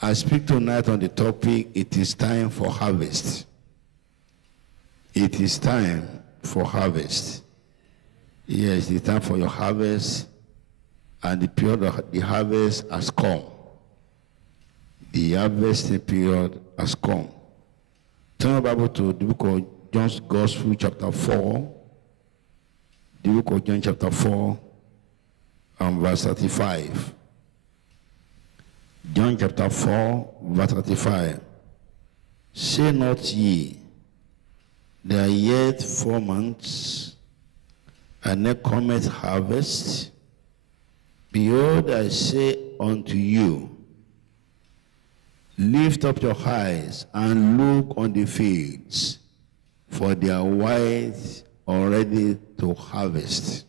I speak tonight on the topic, it is time for harvest. It is time for harvest. Yes, it's time for your harvest, and the period of the harvest has come. The harvesting period has come. Turn your Bible to the book of John's Gospel, chapter 4. The book of John, chapter 4, and verse 35. John chapter 4, verse 35. Say not ye, there are yet 4 months, and then cometh harvest. Behold, I say unto you, lift up your eyes and look on the fields, for they are white already to harvest.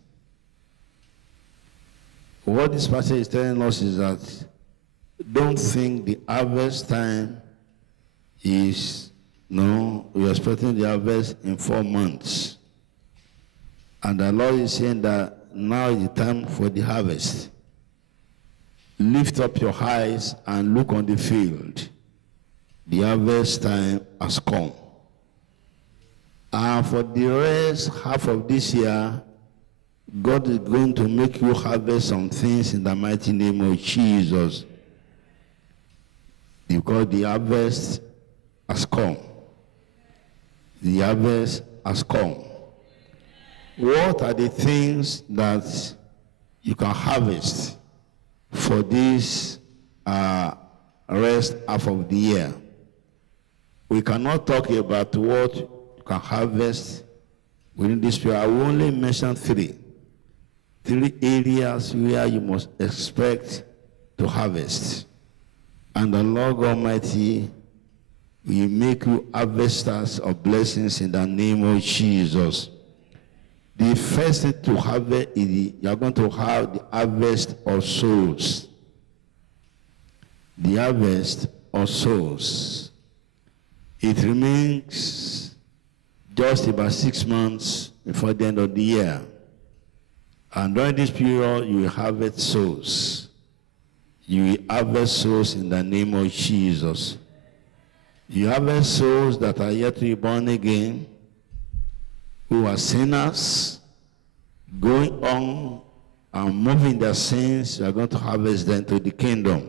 What this passage is telling us is that don't think the harvest time is, no, we're expecting the harvest in 4 months. And the Lord is saying that now is the time for the harvest. Lift up your eyes and look on the field. The harvest time has come. And for the rest half of this year, God is going to make you harvest some things in the mighty name of Jesus. Because the harvest has come. The harvest has come. What are the things that you can harvest for this rest half of the year? We cannot talk about what you can harvest within this period. I will only mention three areas where you must expect to harvest. And the Lord Almighty will make you harvesters of blessings in the name of Jesus. The first thing to harvest is you are going to have the harvest of souls. The harvest of souls. It remains just about 6 months before the end of the year. And during this period, you will harvest souls. You will harvest souls in the name of Jesus. You harvest souls that are yet to be born again, who are sinners, going on and moving their sins. You are going to harvest them to the kingdom.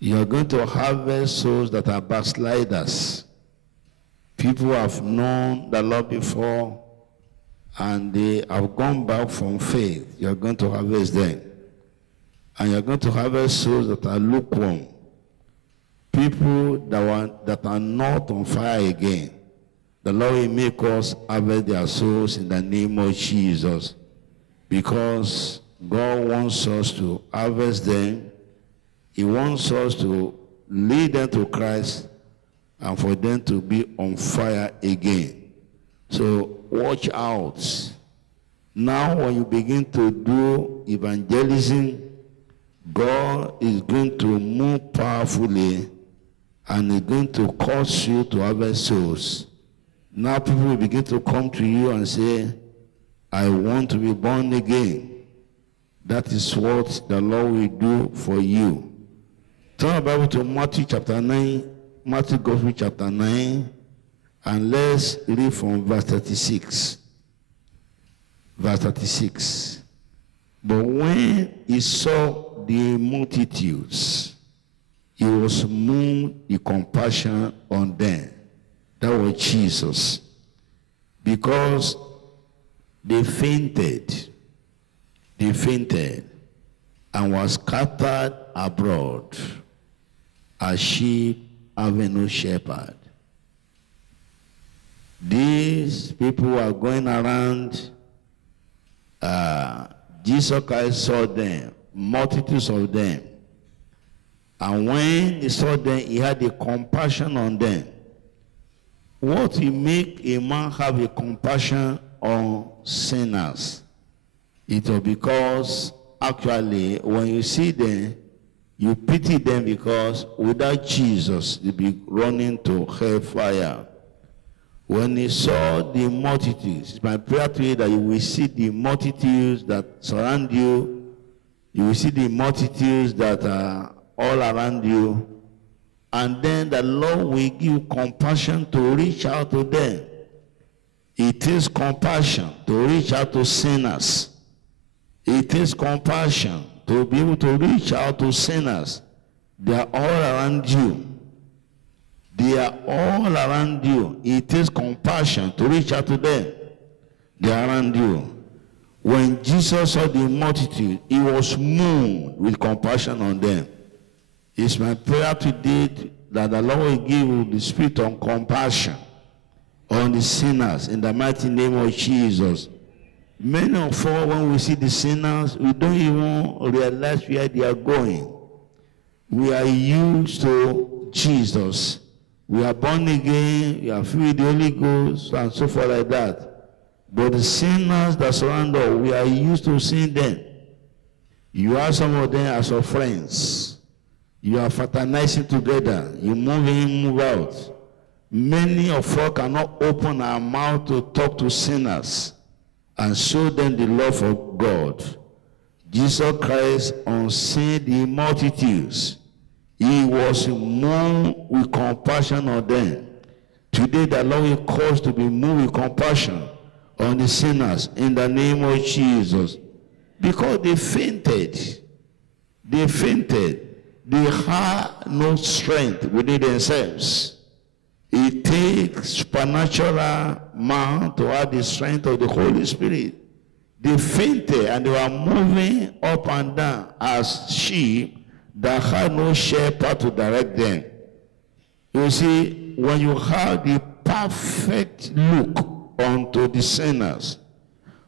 You are going to harvest souls that are backsliders. People who have known the Lord before and they have gone back from faith. You are going to harvest them. And you are going to harvest souls that are lukewarm. People that are not on fire again. The Lord will make us harvest their souls in the name of Jesus. Because God wants us to harvest them. He wants us to lead them to Christ and for them to be on fire again. So watch out. Now when you begin to do evangelism, God is going to move powerfully and is going to cause you to harvest souls. Now people will begin to come to you and say, I want to be born again. That is what the Lord will do for you. Turn the Bible to Matthew chapter 9, Matthew Gospel chapter 9, and let's read from verse 36. Verse 36. But when he saw the multitudes, he was moved with compassion on them. That was Jesus. Because they fainted and were scattered abroad as sheep having no shepherd. These people are going around. Jesus Christ saw them, multitudes of them. And when he saw them, he had a compassion on them. What will make a man have a compassion on sinners? It was because actually when you see them, you pity them, because without Jesus, they'll be running to hellfire. When he saw the multitudes, it's my prayer to you that you will see the multitudes that surround you. You will see the multitudes that are all around you, and then the Lord will give you compassion to reach out to them. It is compassion to reach out to sinners. It is compassion to be able to reach out to sinners. They are all around you. They are all around you. It is compassion to reach out to them. They are around you. When Jesus saw the multitude, he was moved with compassion on them. It's my prayer today that the Lord will give you the spirit of compassion on the sinners in the mighty name of Jesus. Many of us, when we see the sinners, we don't even realize where they are going. We are used to Jesus. We are born again, we are filled with the Holy Ghost, and so forth like that. But the sinners that surround us, we are used to seeing them. You have some of them as your friends. You are fraternizing together. You move in, move out. Many of us cannot open our mouth to talk to sinners and show them the love of God. Jesus Christ, on seeing the multitudes, he was moved with compassion on them. Today, the Lord will cause to be moved with compassion on the sinners in the name of Jesus. Because they fainted. They fainted. They had no strength within themselves. It takes supernatural man to have the strength of the Holy Spirit. They fainted and they were moving up and down as sheep that had no shepherd to direct them. You see, when you have the perfect look unto the sinners,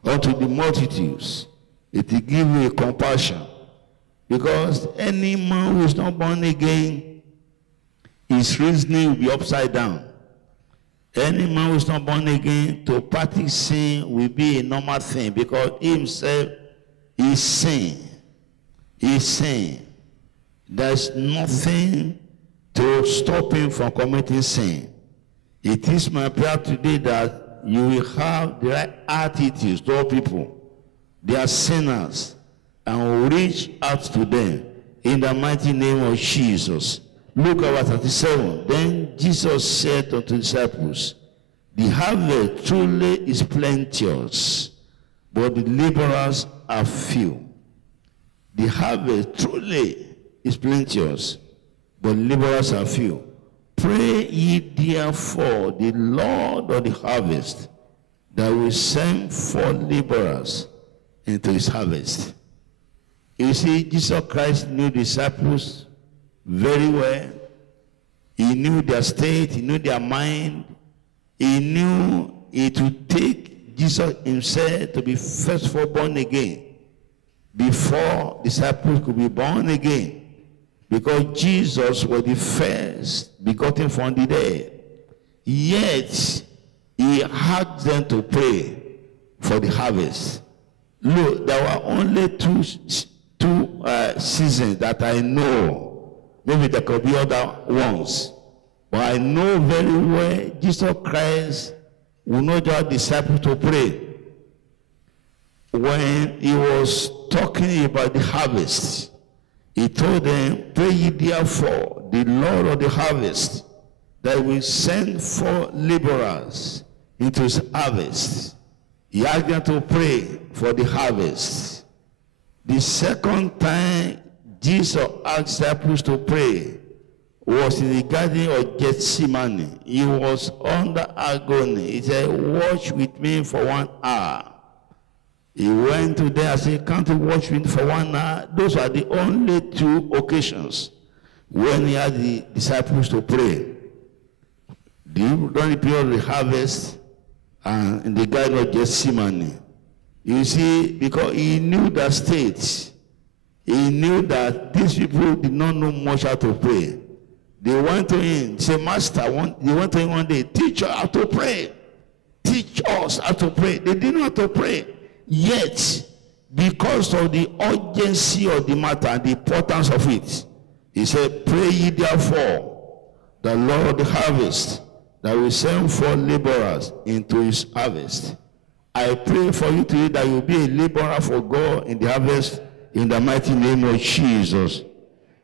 unto the multitudes, it will give you a compassion. Because any man who is not born again, his reasoning will be upside down. Any man who is not born again, to practice sin will be a normal thing, because he himself is sin. He is sin. There's nothing to stop him from committing sin. It is my prayer today that you will have the right attitudes toward people. They are sinners, and will reach out to them in the mighty name of Jesus. Look at verse 37. Then Jesus said unto the disciples, the harvest truly is plenteous, but the laborers are few. The harvest truly is plenteous, but laborers are few. Pray ye therefore the Lord of the harvest, that will send forth laborers into his harvest. You see, Jesus Christ knew the disciples very well. He knew their state, he knew their mind. He knew it would take Jesus himself to be first of all born again before disciples could be born again. Because Jesus was the first begotten from the dead. Yet, he asked them to pray for the harvest. Look, there were only two seasons that I know. Maybe there could be other ones. But I know very well Jesus Christ will not just disciples to pray. When he was talking about the harvest, he told them, pray ye therefore the Lord of the harvest, that will send forth laborers into his harvest. He asked them to pray for the harvest. The second time Jesus asked disciples to pray was in the garden of Gethsemane. He was under agony. He said, watch with me for 1 hour. He went to them and said, can't you watch with me for 1 hour? Those are the only two occasions when he had the disciples to pray. During the period of the harvest and in the garden of Gethsemane. You see, because he knew the state. He knew that these people did not know much how to pray. They went to him, say, Master, they went to him one day, teach us how to pray. Teach us how to pray. They didn't know how to pray. Yet, because of the urgency of the matter and the importance of it, he said, pray ye therefore the Lord of the harvest, that will send forth laborers into his harvest. I pray for you today that you will be a laborer for God in the harvest in the mighty name of Jesus.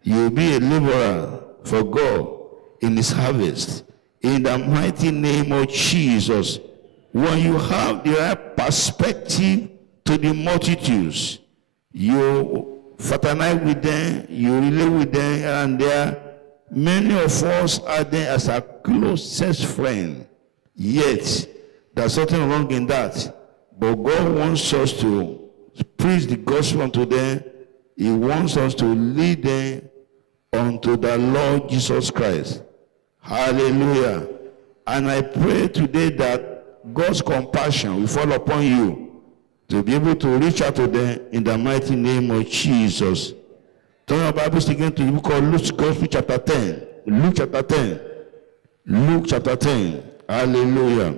You will be a laborer for God in his harvest. In the mighty name of Jesus. When you have the right perspective to the multitudes, you fraternize with them, you relate with them, and there many of us are there as our closest friend. Yet, there's something wrong in that. But God wants us to preach the gospel unto them. He wants us to lead them unto the Lord Jesus Christ. Hallelujah. And I pray today that God's compassion will fall upon you to be able to reach out to them in the mighty name of Jesus. Turn your Bibles again to the book of Luke, Gospel chapter 10. Luke chapter 10. Luke chapter 10. Hallelujah.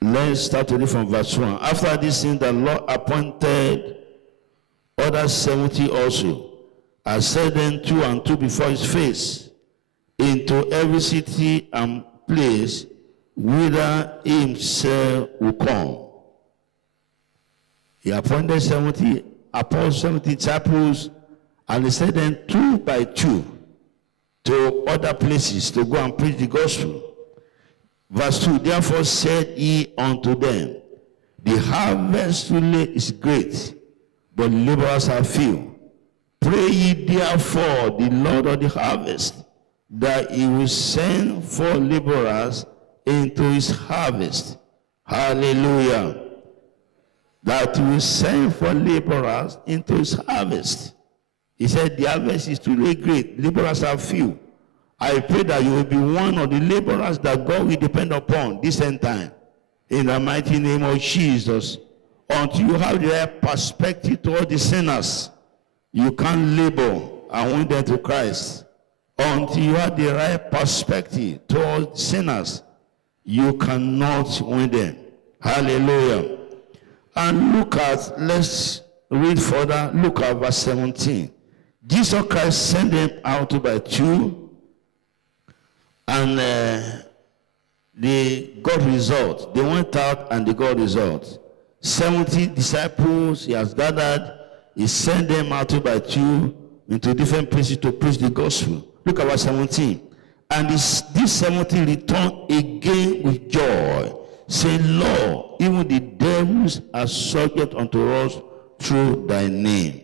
Let's start reading from verse 1. After this thing, the Lord appointed other 70 also, and set them 2 and 2 before his face, into every city and place whither he himself will come. He appointed 70 apostles, 70 disciples, and he sent them 2 by 2 to other places to go and preach the gospel. Verse 2, therefore said he unto them, the harvest really is great, but laborers are few. Pray ye therefore the Lord of the harvest, that he will send forth laborers into his harvest. Hallelujah. That he will send forth laborers into his harvest. He said the harvest is really great, laborers are few. I pray that you will be one of the laborers that God will depend upon this end time. In the mighty name of Jesus. Until you have the right perspective toward the sinners, you can't labor and win them to Christ. Until you have the right perspective toward sinners, you cannot win them. Hallelujah. And let's read further. Look at verse 17. Jesus Christ sent them out by 2. And they got results. They went out and they got results. 70 disciples he has gathered. He sent them out 2 by 2 into different places to preach the gospel. Look at verse 17. And these 70 returned again with joy, saying, Lord, even the devils are subject unto us through thy name.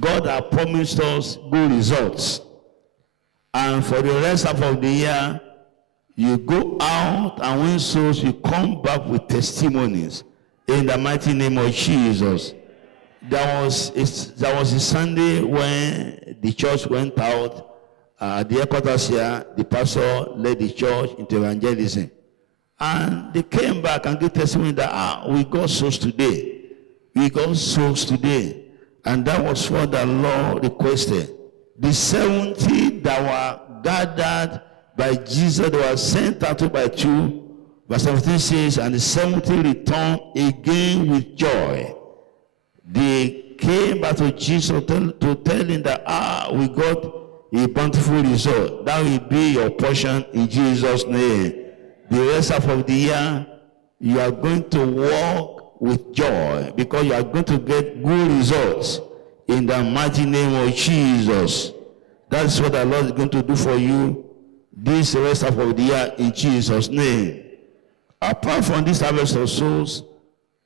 God has promised us good results. And for the rest of the year, you go out and win souls, you come back with testimonies in the mighty name of Jesus. There was a Sunday when the church went out, the headquarters here, the pastor led the church into evangelism. And they came back and gave testimony that, we got souls today. We got souls today. And that was what the Lord requested. The 70 that were gathered by Jesus, they were sent out by 2. Verse 17 says, and the 70 returned again with joy. They came back to Jesus to tell him that, we got a bountiful result. That will be your portion in Jesus' name. The rest of the year, you are going to walk with joy because you are going to get good results. In the mighty name of Jesus. That's what the Lord is going to do for you this rest of the year in Jesus' name. Apart from this harvest of souls,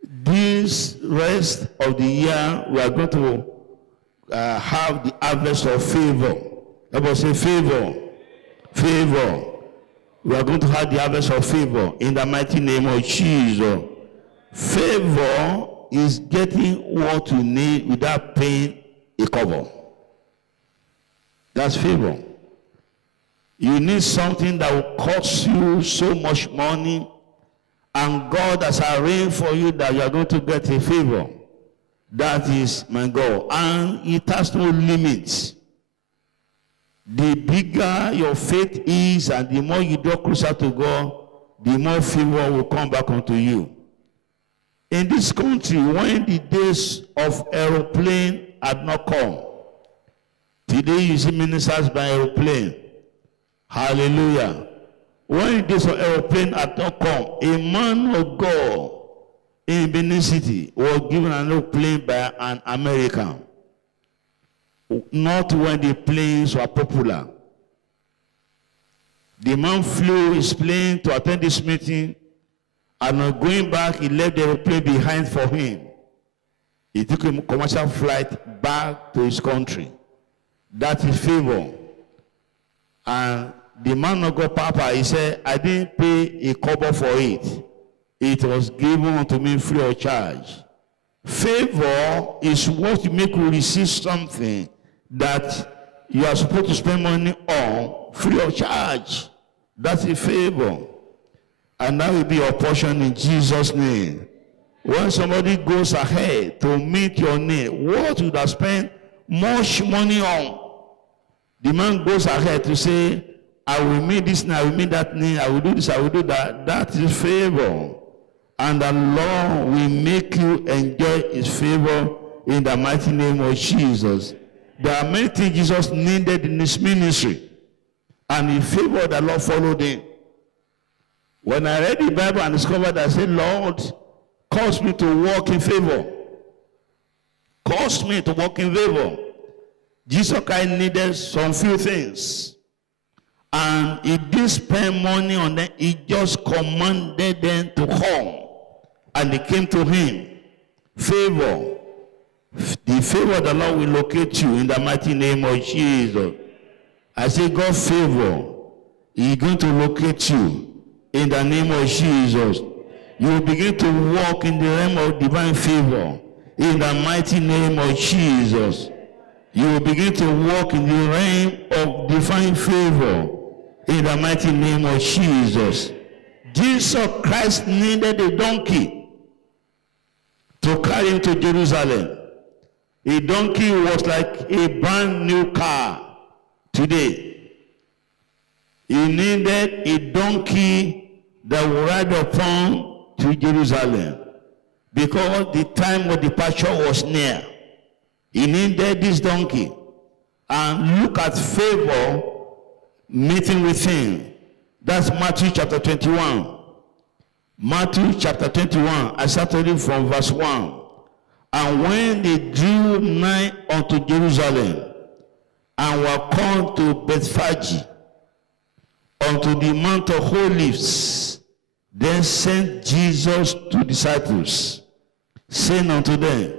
this rest of the year we are going to have the harvest of favor. Everybody say favor. Favor. We are going to have the harvest of favor in the mighty name of Jesus. Favor is getting what you need without paying a cover. That's favor. You need something that will cost you so much money, and God has arranged for you that you are going to get a favor. That is my goal. And it has no limits. The bigger your faith is and the more you draw closer to God, the more favor will come back onto you. In this country, when the days of aeroplane had not come, today you see ministers by aeroplane. Hallelujah. When the days of aeroplane had not come, a man of God, in Benin City was given an airplane by an American. Not when the planes were popular. The man flew his plane to attend this meeting, and on going back, he left the airplane behind for him. He took a commercial flight back to his country. That is favor. And the man of God, Papa, he said, I didn't pay a kobo for it. It was given unto me free of charge. Favor is what you make you receive something that you are supposed to spend money on free of charge. That's a favor. And that will be your portion in Jesus' name. When somebody goes ahead to meet your need, what you have spent much money on, the man goes ahead to say, I will meet this need, I will meet that need, I will do this, I will do that. That is favor. And the Lord will make you enjoy his favor in the mighty name of Jesus. There are many things Jesus needed in his ministry, and in favor the Lord followed him. When I read the Bible and discovered that, I said, Lord, cause me to walk in favor. Cause me to walk in favor. Jesus Christ needed some few things, and he didn't spend money on them. He just commanded them to come, and they came to him. Favor. The favor of the Lord will locate you in the mighty name of Jesus. I say, God favor, he's going to locate you in the name of Jesus. You will begin to walk in the realm of divine favor in the mighty name of Jesus. You will begin to walk in the realm of divine favor in the mighty name of Jesus. Jesus Christ needed a donkey to carry him to Jerusalem. A donkey was like a brand new car today. He needed a donkey that would ride upon to Jerusalem, because the time of departure was near. He needed this donkey. And look at favor meeting with him. That's Matthew chapter 21. Matthew chapter 21, I started from verse 1. And when they drew nigh unto Jerusalem, and were come to Bethphage, unto the Mount of Olives, then sent Jesus two disciples, saying unto them,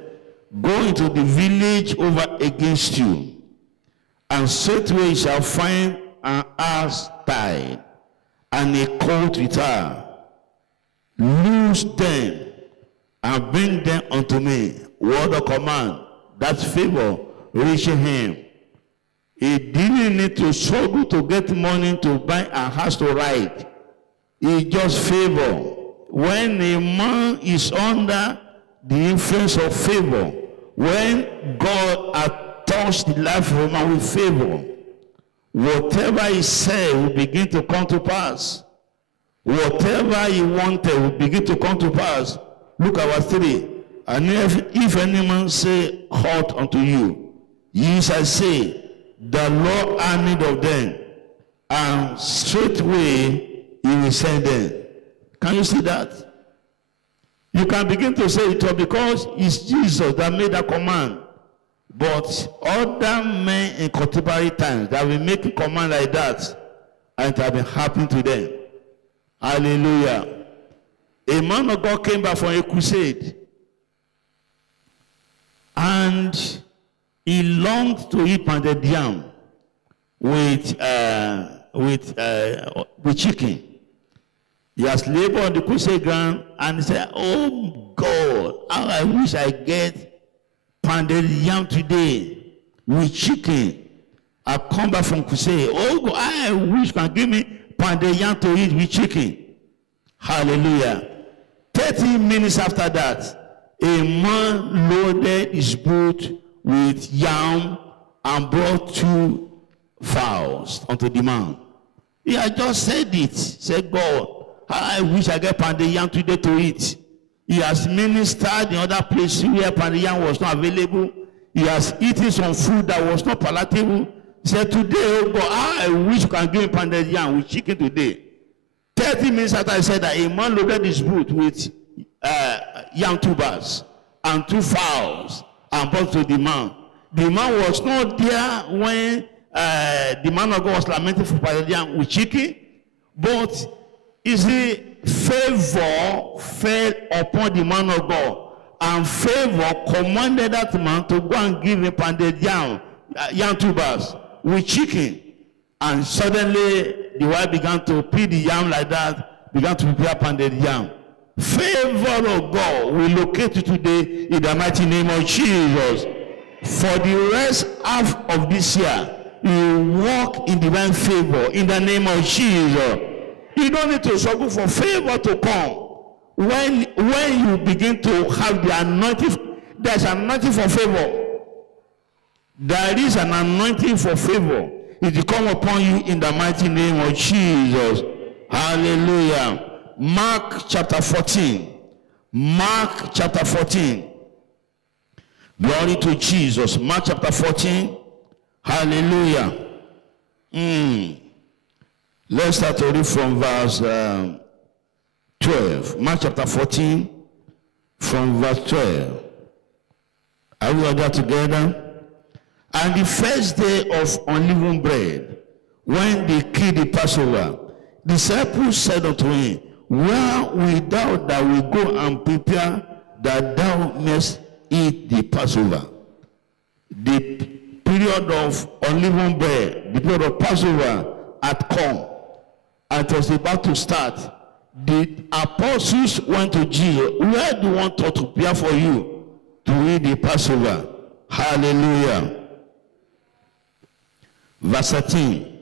Go into the village over against you, and straightway you shall find an ass tied, and a colt with her. Loose them, and bring them unto me. Word of command. That's favor reaching him. He didn't need to struggle to get money to buy a horse to ride. He just favor. When a man is under the influence of favor, when God has touched the life of a man with favor, whatever he said will begin to come to pass. Whatever he wanted will begin to come to pass. Look at verse 3. And if any man say aught unto you, ye shall say, the Lord had need of them, and straightway he will send them. Can you see that? You can begin to say it because it's Jesus that made that command. But other men in contemporary times that will make a command like that, and it has been happening to them. Hallelujah. A man of God came back from a crusade, and he longed to eat pounded yam with chicken. He has labored on the crusade ground, and he said, oh God, how I wish I get pounded yam today with chicken. I come back from crusade. Oh God, I wish you can give me pounded yam to eat with chicken. Hallelujah. 30 minutes after that, a man loaded his boat with yam and brought 2 fowls unto the man. He had just said it. Said, God, I wish I get pounded yam today to eat. He has ministered in other places where pounded yam was not available. He has eaten some food that was not palatable. He said, today, oh God, I wish you can give me pounded yam with chicken today. 30 minutes after I said that, a man loaded his boat with yam tubers and 2 fowls and brought to the man. The man was not there when the man of God was lamenting for pounded yam with chicken, but you see, favor fell upon the man of God, and favor commanded that man to go and give him pounded yam tubers with chicken. And suddenly the wife began to peel the yam like that, began to prepare pounded yam. Favor of God will locate you today in the mighty name of Jesus. For the rest half of this year, you walk in divine favor in the name of Jesus. You don't need to struggle for favor to come. When you begin to have the anointing, there's an anointing for favor. There is an anointing for favor. It will come upon you in the mighty name of Jesus. Hallelujah. Mark chapter 14. Mark chapter 14. Glory to Jesus. Mark chapter 14. Hallelujah. Let's start to read from verse 12. Mark chapter 14 from verse 12. Are we all there together? And the first day of unleavened bread, when they killed the Passover, the disciples said unto him, where wilt thou that we go and prepare that thou mayest eat the Passover? The period of unleavened bread, the period of Passover had come, and it was about to start. The apostles went to Jesus. Where do you want us to prepare for you to eat the Passover? Hallelujah. Verse 13.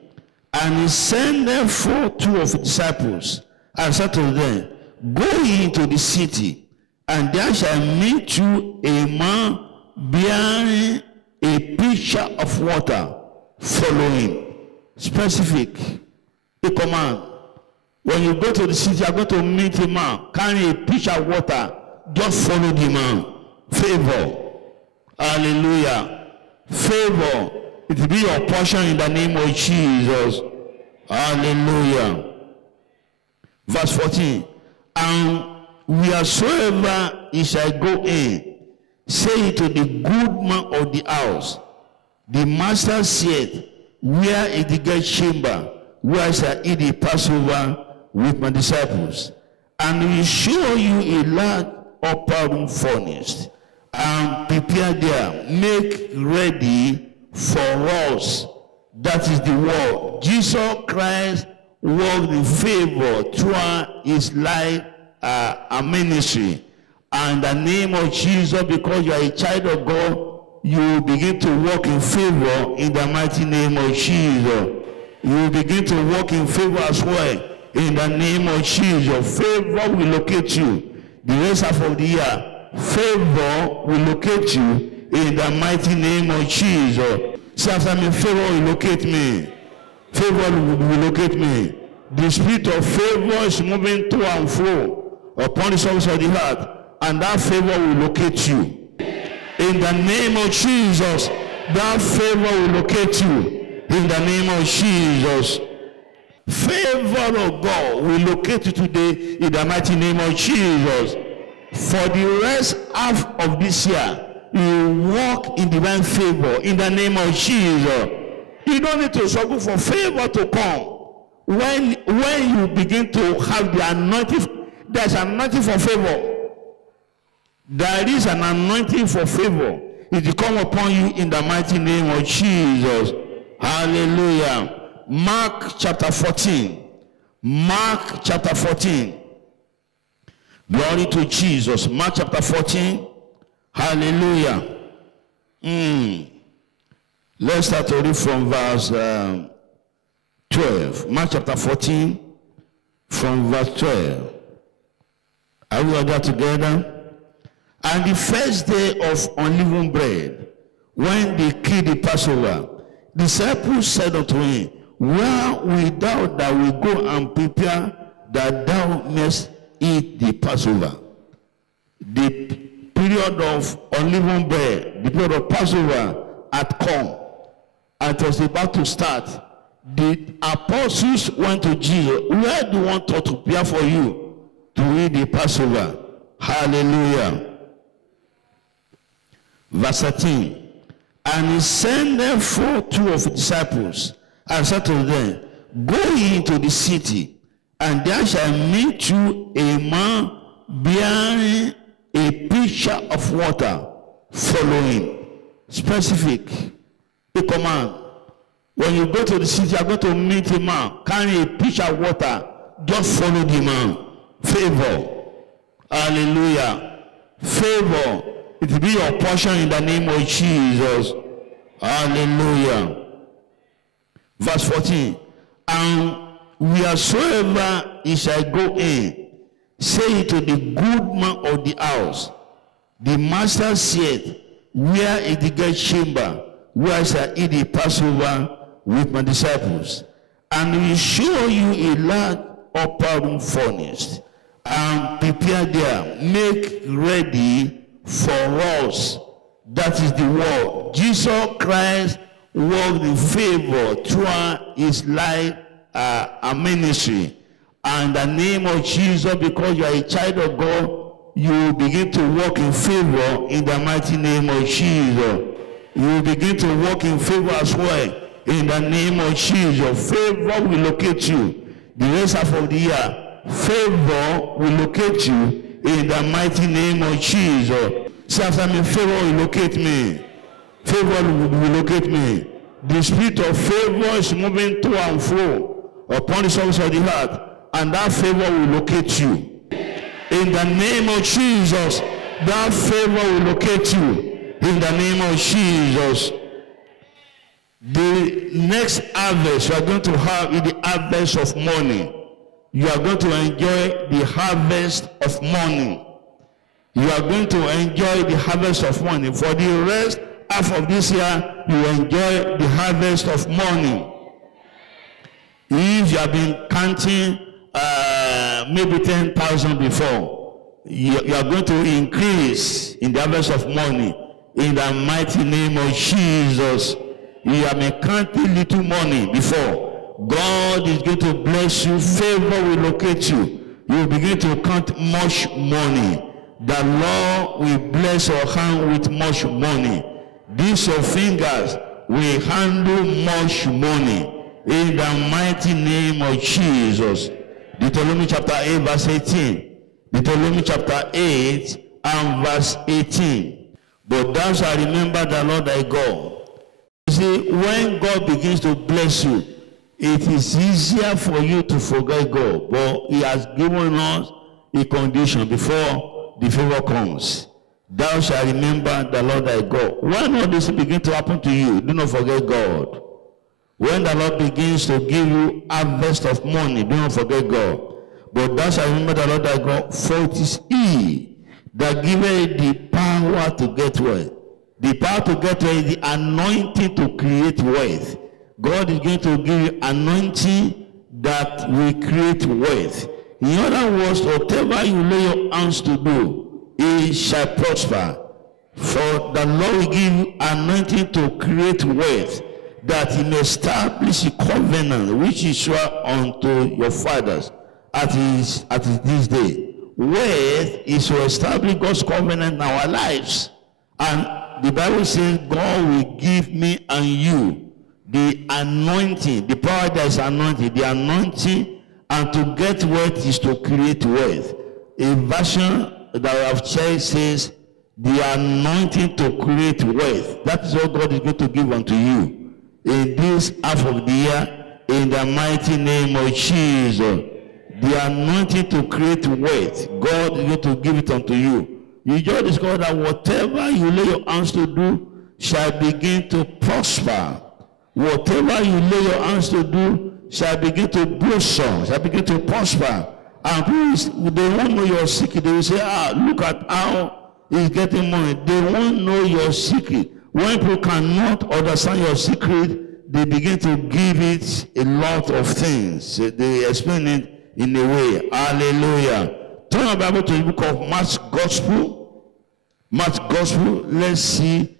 And he sent therefore 2 of his disciples, and said to them, go ye into the city, and there shall meet you a man bearing a pitcher of water. Follow him. Specific. A command. When you go to the city, you are going to meet a man carrying a pitcher of water. Just follow the man. Favor. Hallelujah. Favor. It will be your portion in the name of Jesus. Hallelujah. Verse 14. And wheresoever he shall go in, say to the good man of the house, the master said, where is the guest chamber, where I shall eat the Passover with my disciples? And we show you a large upper room furnished, and prepare there, make ready for us. That is the word. Jesus Christ walked in favor throughout his life and ministry. And the name of Jesus, because you are a child of God, you begin to walk in favor in the mighty name of Jesus. You begin to walk in favor as well in the name of Jesus. Favor will locate you the rest half of the year. Favor will locate you in the mighty name of Jesus. Say after me, favor will locate me. Favor will locate me. The spirit of favor is moving to and fro upon the surface of the earth, and that favor will locate you. In the name of Jesus, that favor will locate you. In the name of Jesus. Favor of God will locate you today in the mighty name of Jesus. For the rest half of this year, you walk in divine favor in the name of Jesus. You don't need to struggle for favor to come. When you begin to have the anointing, there's an anointing for favor. There is an anointing for favor. It will come upon you in the mighty name of Jesus. Hallelujah. Mark chapter 14. Mark chapter 14. Glory to Jesus. Mark chapter 14. Hallelujah. Let's start to read from verse 12. Mark chapter 14 from verse 12. Are we all there together? And the first day of unleavened bread, when they killed the Passover, the disciples said unto him, where wilt thou that we go and prepare that thou mayest eat the Passover? The period of unleavened bread, the period of Passover had come, and it was about to start. The apostles went to Jesus. Where do you want us to prepare for you to eat the Passover? Hallelujah. Verse 13. And he sent therefore 2 of his disciples, and said to them, Go ye into the city, and there shall meet you a man bearing a pitcher of water. Follow him. Specific. A command. When you go to the city, you are going to meet a man carrying a pitcher of water. Just follow the man. Favor. Hallelujah. Favor. It will be your portion in the name of Jesus. Hallelujah. Verse 14. And wheresoever he shall go in, say to the good man of the house, the master said, Where is the guest chamber, where shall eat the Passover with my disciples? And he will show you a large upper room furnished, and prepare there, make ready for us. That is the word. Jesus Christ walked in favor throughout his life and ministry. And the name of Jesus, because you are a child of God, you begin to walk in favor in the mighty name of Jesus. You begin to walk in favor as well in the name of Jesus. Favor will locate you the rest of the year. Favor will locate you in the mighty name of Jesus. Say after me, favor will locate me. Favor will locate me. The spirit of favor is moving to and fro upon the surface of the heart, and that favor will locate you. In the name of Jesus, that favor will locate you. In the name of Jesus. The next harvest you are going to have is the harvest of money. You are going to enjoy the harvest of money. You are going to enjoy the harvest of money. For the rest half of this year, you enjoy the harvest of money. If you have been counting maybe 10,000 before, you are going to increase in the harvest of money. In the mighty name of Jesus. You have been counting little money before. God is going to bless you. Favor will locate you. You will begin to count much money. The Lord will bless your hand with much money. These your fingers will handle much money. In the mighty name of Jesus. Deuteronomy chapter 8 verse 18. Deuteronomy chapter 8 and verse 18. But thou shalt remember the Lord thy God. You see, when God begins to bless you, it is easier for you to forget God. But he has given us a condition before the favor comes. Thou shalt remember the Lord thy God. When all this begins to happen to you, do not forget God. When the Lord begins to give you harvest of money, do not forget God. But thou shalt remember the Lord thy God, for it is he that giveth the power to get wealth. The power to get wealth is the anointing to create wealth. God is going to give you anointing that will create wealth. In other words, whatever you lay your hands to do, it shall prosper. For the Lord will give you anointing to create wealth, that he may establish a covenant which is sure unto your fathers at this day. Wealth is to establish God's covenant in our lives. And the Bible says, God will give me and you the anointing, the power that is anointed, the anointing, and to get wealth is to create wealth. A version that I have shared says, the anointing to create wealth. That is what God is going to give unto you in this half of the year, in the mighty name of Jesus. The anointing to create wealth, God is going to give it unto you. You just discover that whatever you lay your hands to do shall begin to prosper. Whatever you lay your hands to do shall begin to blossom, shall begin to prosper. And people, they won't know your secret. They will say, look at how he's getting money. They won't know your secret. When people cannot understand your secret, they begin to give it a lot of things. They explain it in a way. Hallelujah. Turn your Bible to the book of Mark's Gospel. Mark's Gospel. Let's see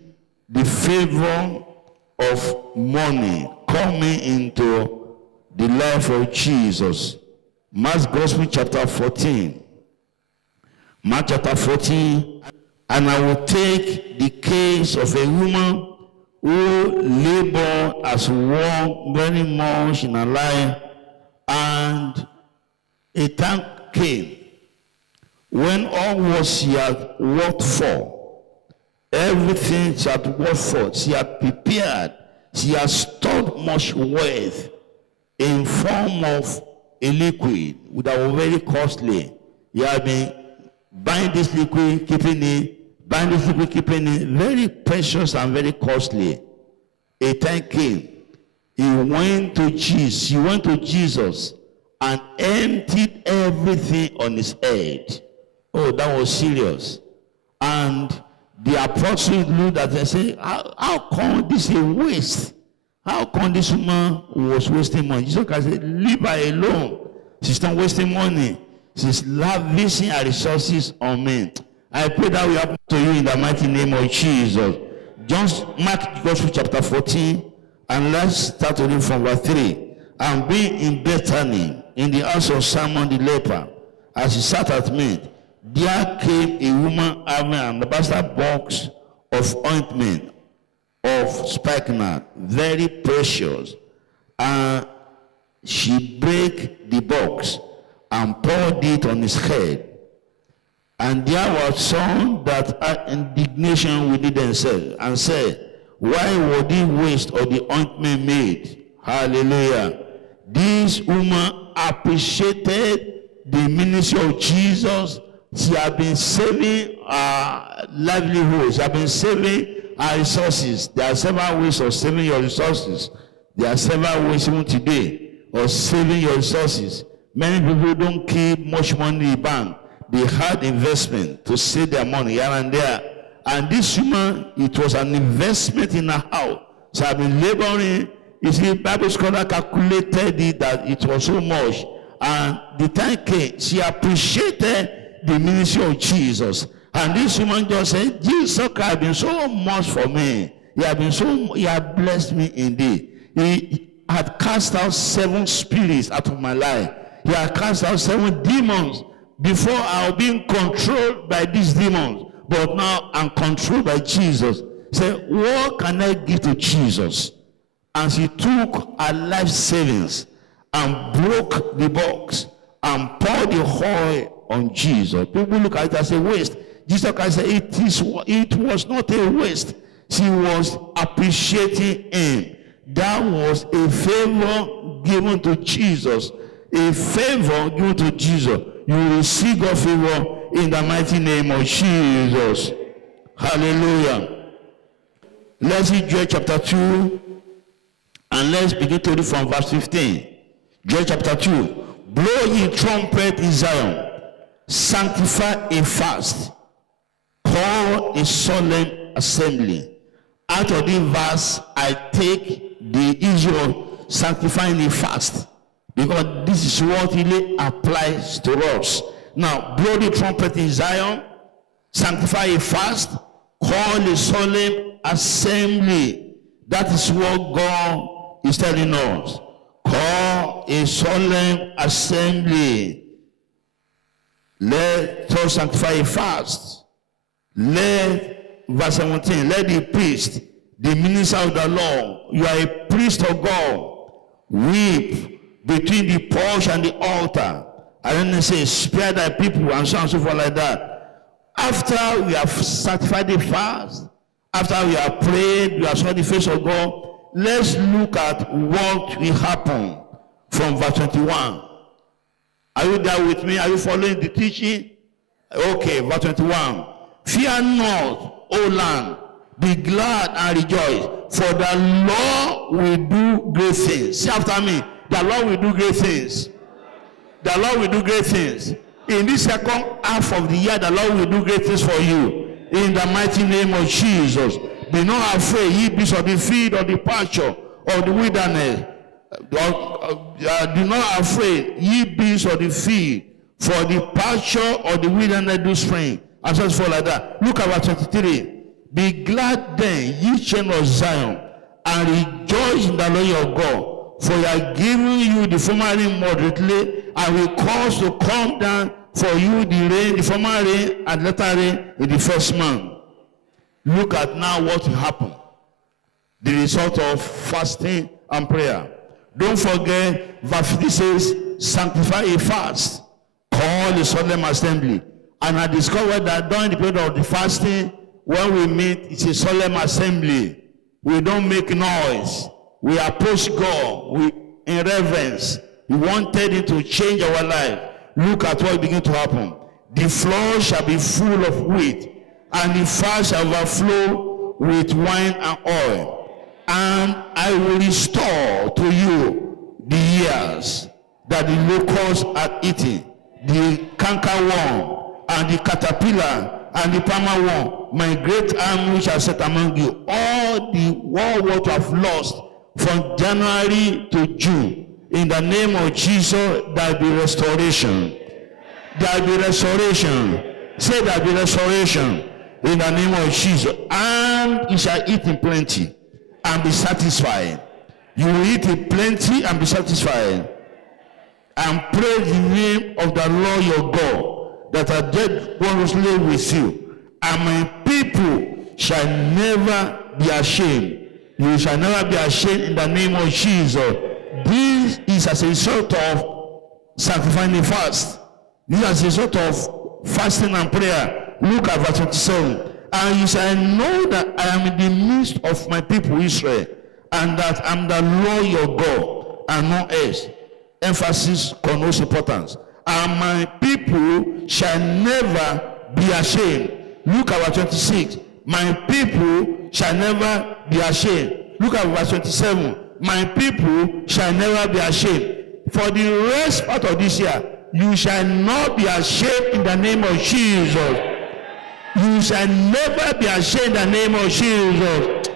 the favor of money coming into the life of Jesus. Mark's Gospel chapter 14. Mark chapter 14. And I will take the case of a woman who labored as worked very much in her life, and a time came when all what she had worked for, everything she had worked for, she had prepared, she had stored much wealth in form of a liquid that was very costly. You have been buying this liquid, keeping it, buying this liquid, keeping it, very precious and very costly. A time came, he went to Jesus and emptied everything on his head. Oh, that was serious. And the apostles looked at and said, how come this is a waste? How come this woman was wasting money? Jesus Christ said, leave her alone. She's not wasting money. She's lavishing her resources on me. I pray that will happen to you in the mighty name of Jesus. Just Mark Gospel chapter 14, and let's start reading from verse 3. And being in Bethany, in the house of Simon the leper, as he sat at meat, there came a woman having an alabaster box of ointment of spikenard, very precious. And she brake the box and poured it on his head. And there was some that had indignation within themselves and said, why was the waste of the ointment made? Hallelujah. This woman appreciated the ministry of Jesus. She had been saving her livelihood. She had been saving her resources. There are several ways of saving your resources. There are several ways even today of saving your resources. Many people don't keep much money in the bank. They had investment to save their money here and there. And this woman, it was an investment in her house. She had been laboring. You see, Bible scholar calculated it that it was so much. And the time came, she appreciated the ministry of Jesus. And this woman just said, Jesus has been so much for me. He had blessed me indeed. He had cast out 7 spirits out of my life. He had cast out 7 demons. Before I was being controlled by these demons, but now I'm controlled by Jesus. Say, what can I give to Jesus? And she took her life savings and broke the box and poured the oil on Jesus. People look at it as a waste. Jesus Christ said it was not a waste. She was appreciating him. That was a favor given to Jesus. A favor given to Jesus. You will receive God's favor in the mighty name of Jesus. Hallelujah. Let's read Joel chapter 2. And let's begin to read from verse 15. Joel chapter 2. Blow ye trumpet in Zion. Sanctify a fast. Call a solemn assembly. Out of this verse, I take the issue of sanctifying a fast. Because this is what really applies to us. Now, blow the trumpet in Zion, sanctify a fast, call a solemn assembly. That is what God is telling us. Call a solemn assembly. Let us sanctify a fast. Verse 17, let the priest, the minister of the law, you are a priest of God, weep between the porch and the altar. And then say, spare thy people, and so on and so forth like that. After we have sanctified the fast, after we have prayed, we have sought the face of God, let's look at what will happen from verse 21. Are you there with me? Are you following the teaching? Okay, verse 21. Fear not, O land, be glad and rejoice, for the Lord will do great things. Say after me. The Lord will do great things. The Lord will do great things. In this second half of the year, the Lord will do great things for you. In the mighty name of Jesus. Be not afraid, ye beasts of the field, or the pasture, or the wilderness. Do not afraid, ye beasts of the field, for the pasture or the wilderness do spring. And so forth like that. Look at verse 23. Be glad then, ye children of Zion, and rejoice in the Lord your God. For he has given you the formerly moderately, and will cause to come down for you the rain, the former rain and latter rain in the first month. Look at now what will happen. The result of fasting and prayer. Don't forget, verse 50 says, sanctify a fast, call a solemn assembly. And I discovered that during the period of the fasting, when we meet, it's a solemn assembly. We don't make noise. We approach God in reverence. We wanted Him to change our life. Look at what begins to happen. The floor shall be full of wheat, and the fast shall overflow with wine and oil. And I will restore to you the years that the locusts are eating, the cankerworm, and the caterpillar, and the palmer worm, my great arm which I set among you. All the war what you have lost from January to June, in the name of Jesus, there will be restoration. There will be restoration. Say there will be restoration in the name of Jesus. And you shall eat in plenty and be satisfied. You will eat in plenty and be satisfied. And praise the name of the Lord your God, that are dead ones live with you. And my people shall never be ashamed. You shall never be ashamed in the name of Jesus. This is as a result of sanctifying the fast. This is as a result of fasting and prayer. Look at verse 27. And you shall know that I am in the midst of my people Israel, and that I am the Lord your God, and no else. Emphasis connotes importance. And my people shall never be ashamed. Look at verse 26. My people shall never be ashamed. Look at verse 27. My people shall never be ashamed. For the rest part of this year, you shall not be ashamed in the name of Jesus. You shall never be ashamed in the name of Jesus.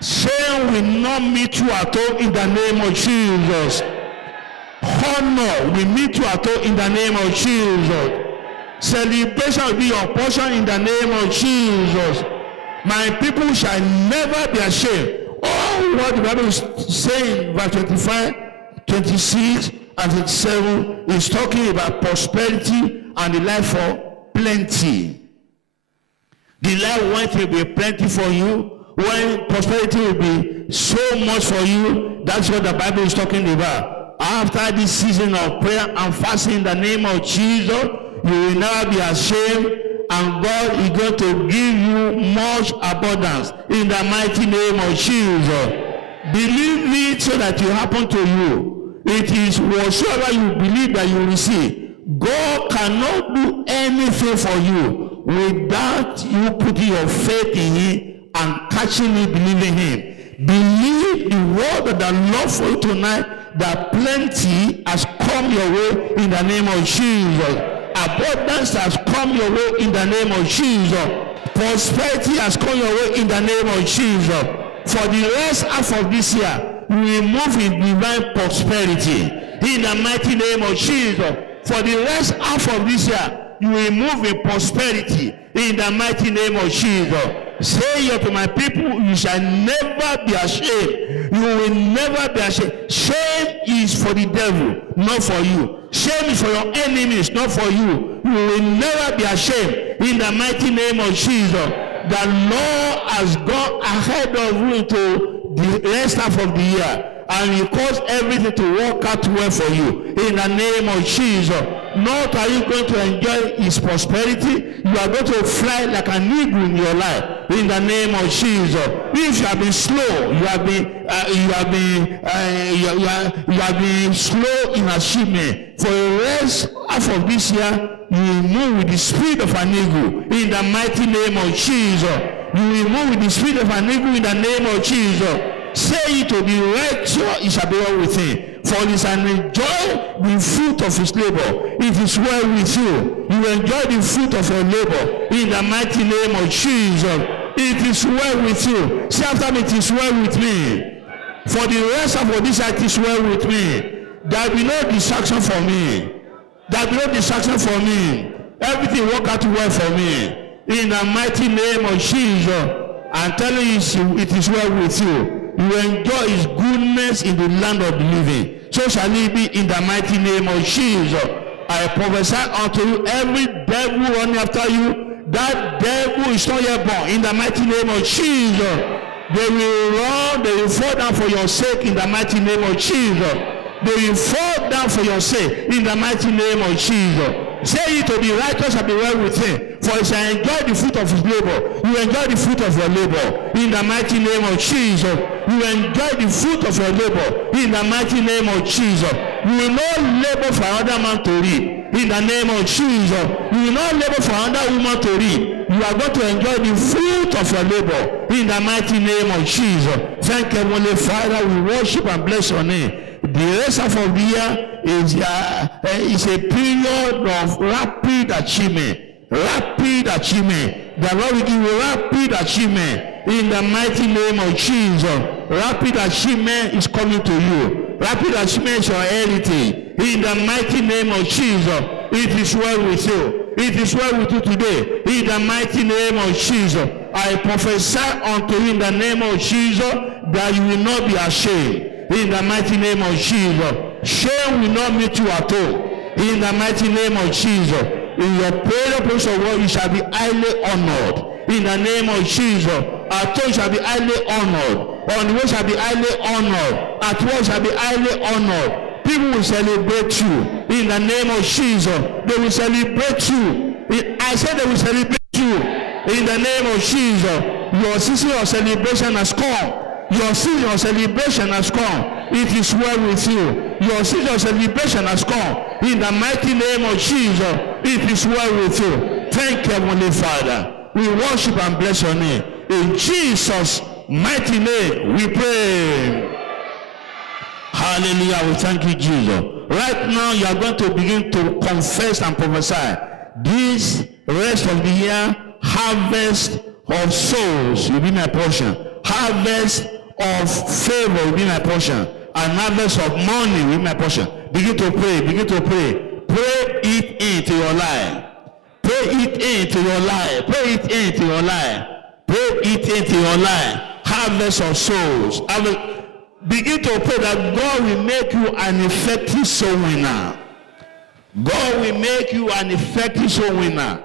Shame will not meet you at all in the name of Jesus. Honor will meet you at all in the name of Jesus. Celebration will be your portion in the name of Jesus. My people shall never be ashamed. All what the Bible is saying, verse 25, 26, and 27 is talking about prosperity and the life for plenty. The life will be plenty for you. When prosperity will be so much for you, that's what the Bible is talking about. After this season of prayer and fasting in the name of Jesus, you will never be ashamed, and God is going to give you much abundance in the mighty name of Jesus. Believe it so that it happen to you. It is whatsoever you believe that you receive. God cannot do anything for you without you putting your faith in Him and catching it, believing Him. Believe the word of the Lord for you tonight, that plenty has come your way in the name of Jesus. Abundance has come your way in the name of Jesus. Prosperity has come your way in the name of Jesus. For the rest half of this year, we will move in divine prosperity in the mighty name of Jesus. For the rest half of this year, you will move in prosperity in the mighty name of Jesus. Say here to my people, you shall never be ashamed. You will never be ashamed. Shame is for the devil, not for you. Shame is for your enemies, not for you. You will never be ashamed in the mighty name of Jesus. The Lord has gone ahead of you into the rest half of the year, and He caused everything to work out well for you in the name of Jesus. Not are you going to enjoy His prosperity, you are going to fly like an eagle in your life in the name of Jesus. If you have been slow, you have been slow in achievement. For the rest half of this year, you will move with the speed of an eagle in the mighty name of Jesus. You will move with the speed of an eagle in the name of Jesus. Say it to the righteous, it shall be well with him. For he shall enjoy the fruit of his labor. It is well with you. You enjoy the fruit of your labor in the mighty name of Jesus. It is well with you. Say after me, it is well with me. For the rest of this, it is well with me. There will be no distraction for me. There will be no distraction for me. Everything work out well for me. In the mighty name of Jesus, I'm telling you, it is well with you. You enjoy His goodness in the land of the living. So shall it be in the mighty name of Jesus. I prophesy unto you, every devil running after you, that devil is not yet born. In the mighty name of Jesus, they will run, they will fall down for your sake. In the mighty name of Jesus, they will fall down for your sake. In the mighty name of Jesus. Say it to the righteous and be well with him, for he shall enjoy the fruit of his labor. You enjoy the fruit of your labor. In the mighty name of Jesus, you enjoy the fruit of your labor. In the mighty name of Jesus, you will not labor for another man to reap. In the name of Jesus, you will not labor for another woman to reap. You are going to enjoy the fruit of your labor. In the mighty name of Jesus. Thank you, Heavenly Father. We worship and bless your name. The rest of the year is a period of rapid achievement. Rapid achievement. The Lord will give you rapid achievement. In the mighty name of Jesus. Rapid achievement is coming to you. Rapid achievement is your heritage. In the mighty name of Jesus. It is well with you. It is well with you today. In the mighty name of Jesus. I prophesy unto you in the name of Jesus that you will not be ashamed. In the mighty name of Jesus. Shame will not meet you at all. In the mighty name of Jesus. In your prayer place of work, you shall be highly honored. In the name of Jesus. At home shall be highly honored. On the way shall be highly honored. At work shall be highly honored. People will celebrate you. In the name of Jesus. They will celebrate you. I said they will celebrate you. In the name of Jesus. Your season of celebration has come. Your season of celebration has come. It is well with you. Your season of celebration has come. In the mighty name of Jesus, it is well with you. Thank you, Heavenly Father. We worship and bless your name. In Jesus' mighty name, we pray. Hallelujah. We thank you, Jesus. Right now, you are going to begin to confess and prophesy. This rest of the year, harvest of souls will be my portion. Harvest of favor will be my portion. And harvest of money will be my portion. Begin to pray. Begin to pray. Pray it into your life. Pray it into your life. Pray it into your life. Pray it into your life. Harvest of souls. Begin to pray that God will make you an effective soul winner. God will make you an effective soul winner.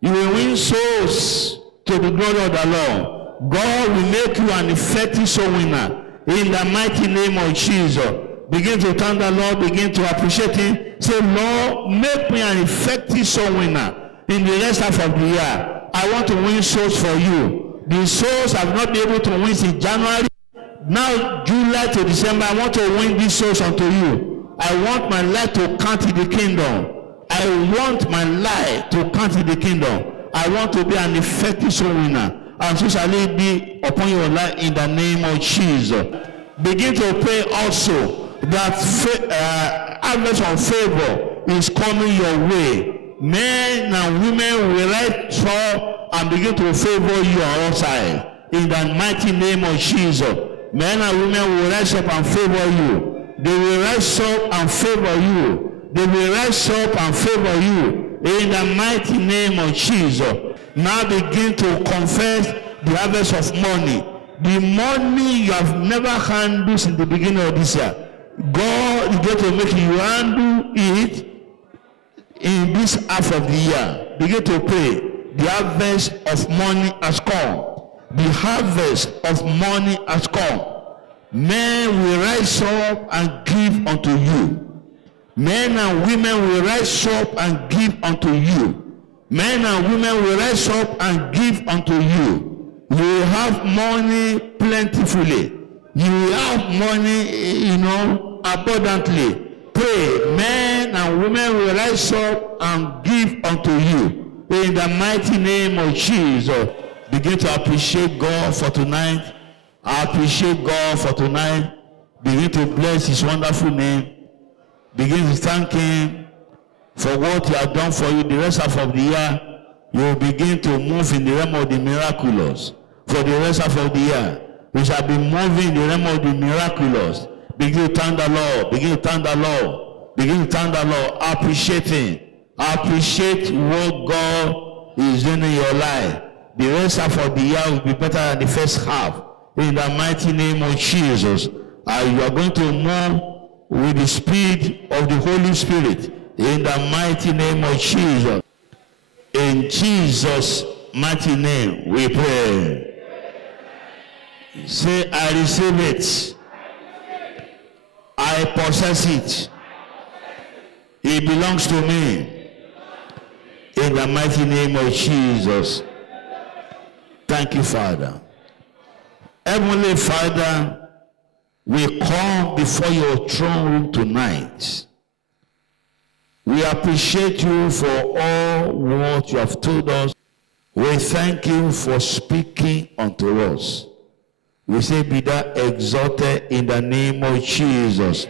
You will win souls to the glory of the Lord. God will make you an effective soul winner. In the mighty name of Jesus. Begin to thank the Lord. Begin to appreciate him. Say, Lord, make me an effective soul winner in the rest half of the year. I want to win souls for you. The souls I've not been able to win since January. Now, July to December, I want to win these souls unto you. I want my life to count in the kingdom. I want my life to count in the kingdom. I want to be an effective soul winner. And so shall it be upon your life in the name of Jesus. Begin to pray also that harvest of favor is coming your way. Men and women will rise up and begin to favor you on all sides. In the mighty name of Jesus. Men and women will rise up and favor you. They will rise up and favor you. They will rise up and favor you. In the mighty name of Jesus. Now begin to confess the harvest of money. The money you have never handled since the beginning of this year. God is going to make you handle it in this half of the year. Begin to pray. The harvest of money has come. The harvest of money has come. Men will rise up and give unto you. Men and women will rise up and give unto you. Men and women will rise up and give unto you. You will have money plentifully. You will have money, abundantly. Pray. Men and women will rise up and give unto you. In the mighty name of Jesus. Begin to appreciate God for tonight. I appreciate God for tonight. Begin to bless his wonderful name. Begin to thank him for what he has done for you the rest half of the year. You will begin to move in the realm of the miraculous. For the rest half of the year, we shall be moving in the realm of the miraculous. Begin to thank the Lord. Begin to thank the Lord. Begin to thank the Lord. Appreciate him. Appreciate what God is doing in your life. The rest half of the year will be better than the first half. In the mighty name of Jesus. You are going to move with the speed of the Holy Spirit. In the mighty name of Jesus. In Jesus' mighty name we pray. Say, I receive it. I possess it. It belongs to me. In the mighty name of Jesus. Thank you, Father. Heavenly Father, we come before your throne room tonight. We appreciate you for all what you have told us. We thank you for speaking unto us. We say, be thou exalted in the name of Jesus.